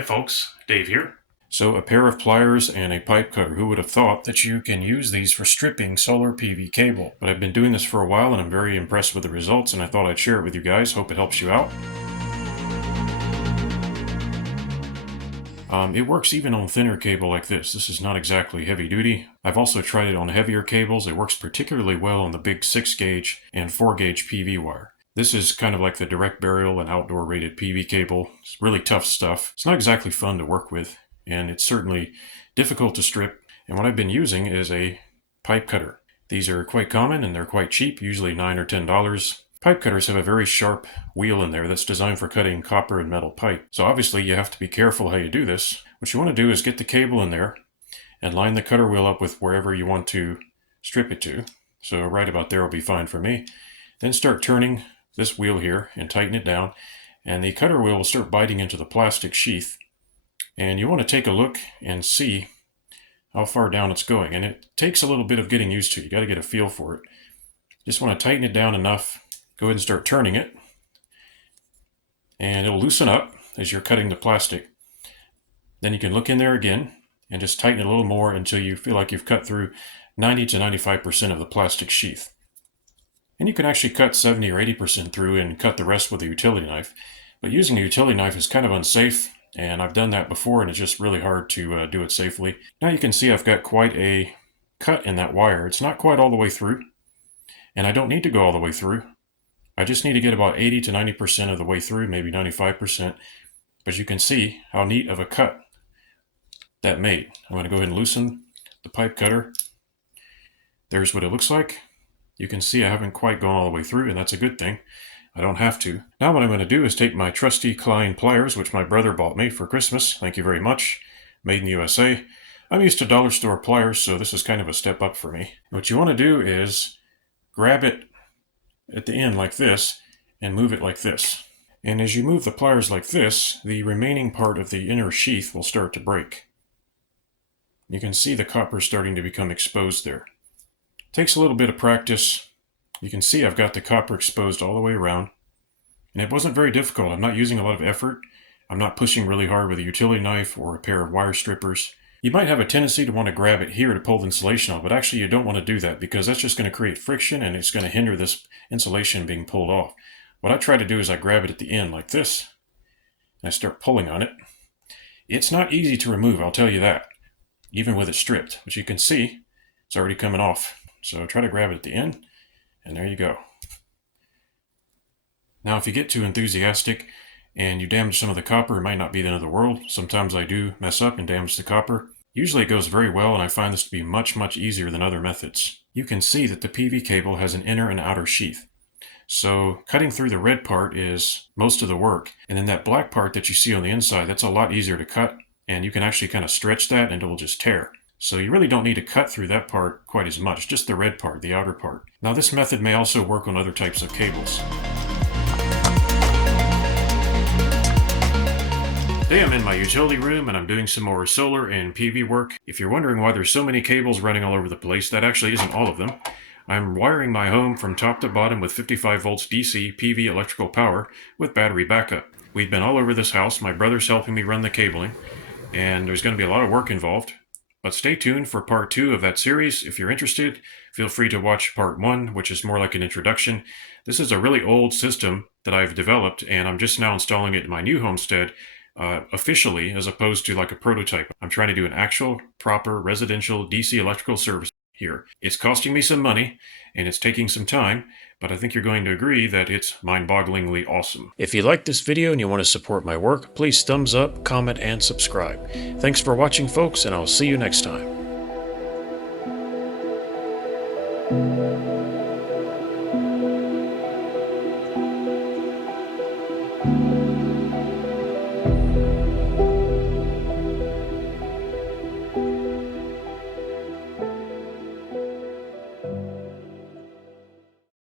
Hi folks, Dave here. So a pair of pliers and a pipe cutter. Who would have thought that you can use these for stripping solar PV cable? But I've been doing this for a while and I'm very impressed with the results, and I thought I'd share it with you guys. Hope it helps you out. It works even on thinner cable like this. This is not exactly heavy duty. I've also tried it on heavier cables. It works particularly well on the big 6 gauge and 4 gauge PV wire. This is kind of like the direct burial and outdoor rated PV cable. It's really tough stuff. It's not exactly fun to work with, and it's certainly difficult to strip. And what I've been using is a pipe cutter. These are quite common and they're quite cheap, usually $9 or $10. Pipe cutters have a very sharp wheel in there that's designed for cutting copper and metal pipe. So obviously you have to be careful how you do this. What you want to do is get the cable in there and line the cutter wheel up with wherever you want to strip it to. So right about there will be fine for me. Then start turning this wheel here and tighten it down, and the cutter wheel will start biting into the plastic sheath. And you want to take a look and see how far down it's going. And it takes a little bit of getting used to. You got to get a feel for it. Just want to tighten it down enough. Go ahead and start turning it, and it'll loosen up as you're cutting the plastic. Then you can look in there again and just tighten it a little more until you feel like you've cut through 90 to 95% of the plastic sheath. And you can actually cut 70 or 80% through and cut the rest with a utility knife. But using a utility knife is kind of unsafe, and I've done that before and it's just really hard to do it safely. Now you can see I've got quite a cut in that wire. It's not quite all the way through, and I don't need to go all the way through. I just need to get about 80 to 90% of the way through, maybe 95%. But you can see how neat of a cut that made. I'm going to go ahead and loosen the pipe cutter. There's what it looks like. You can see I haven't quite gone all the way through, and that's a good thing. I don't have to. Now what I'm going to do is take my trusty Klein pliers, which my brother bought me for Christmas. Thank you very much. Made in the USA. I'm used to dollar store pliers, so this is kind of a step up for me. What you want to do is grab it at the end like this and move it like this. And as you move the pliers like this, the remaining part of the inner sheath will start to break. You can see the copper starting to become exposed there. Takes a little bit of practice. You can see I've got the copper exposed all the way around, and it wasn't very difficult. I'm not using a lot of effort. I'm not pushing really hard with a utility knife or a pair of wire strippers. You might have a tendency to want to grab it here to pull the insulation off, but actually you don't want to do that because that's just going to create friction and it's going to hinder this insulation being pulled off. What I try to do is I grab it at the end like this, and I start pulling on it. It's not easy to remove, I'll tell you that, even with it stripped. But you can see it's already coming off. So try to grab it at the end, and there you go. Now if you get too enthusiastic and you damage some of the copper, it might not be the end of the world. Sometimes I do mess up and damage the copper. Usually it goes very well, and I find this to be much easier than other methods. You can see that the PV cable has an inner and outer sheath. So cutting through the red part is most of the work. And then that black part that you see on the inside, that's a lot easier to cut, and you can actually kind of stretch that and it will just tear. So you really don't need to cut through that part quite as much, just the red part, the outer part. Now this method may also work on other types of cables. Today I'm in my utility room and I'm doing some more solar and PV work. If you're wondering why there's so many cables running all over the place, that actually isn't all of them. I'm wiring my home from top to bottom with 55 volts DC PV electrical power with battery backup. We've been all over this house. My brother's helping me run the cabling, and there's going to be a lot of work involved. But stay tuned for part 2 of that series. If you're interested, feel free to watch part 1, which is more like an introduction. This is a really old system that I've developed, and I'm just now installing it in my new homestead officially, as opposed to like a prototype. I'm trying to do an actual, proper, residential DC electrical service here. It's costing me some money, and it's taking some time, but I think you're going to agree that it's mind-bogglingly awesome. If you like this video and you want to support my work, please thumbs up, comment, and subscribe. Thanks for watching, folks, and I'll see you next time.